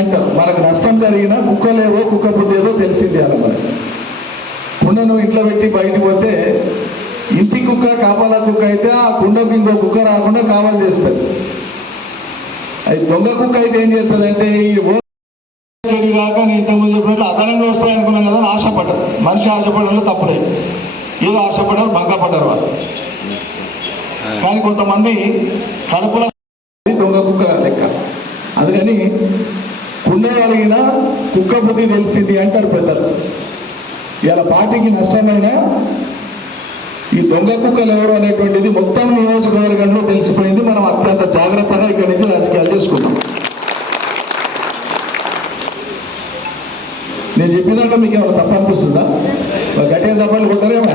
అంటారు. మనకు నష్టం జరిగినా కుక్కలేవో కుక్క బుద్ధి ఏదో తెలిసింది అలా మనకి కుండను ఇంట్లో పెట్టి బయటికి పోతే ఇంటి కుక్క కాపాల కుక్క అయితే ఆ కుండకు ఇంకో కుక్క రాకుండా కావాలి చేస్తుంది అది దొంగ కుక్క అయితే ఏం చేస్తుంది అంటే ఈ చెడు కాక నేను ఇంతకుముందు చెప్పినట్లు అదనంగా వస్తాయి కదా ఆశపడ్డారు. మనిషి ఆశపడడంలో తప్పులేదు ఏదో ఆశపడ్డారు భంగపడ్డారు వాళ్ళు. కానీ కొంతమంది కడుపుల దొంగ కుక్క లెక్క. అందుకని కుండ కలిగిన కుక్క బుద్ధి తెలిసింది అంటారు పెద్దలు. ఇవాళ పార్టీకి నష్టమైన ఈ దొంగ కుక్కలు ఎవరు అనేటువంటిది మొత్తం నియోజకవర్గంలో తెలిసిపోయింది. మనం అత్యంత జాగ్రత్తగా ఇక్కడి నుంచి రాజకీయాలు చేసుకుంటాం నేను చెప్పినట్టు మీకు ఏమైనా తప్పనిపిస్తుందా గట్టిగా సభలు కొట్టారేమో.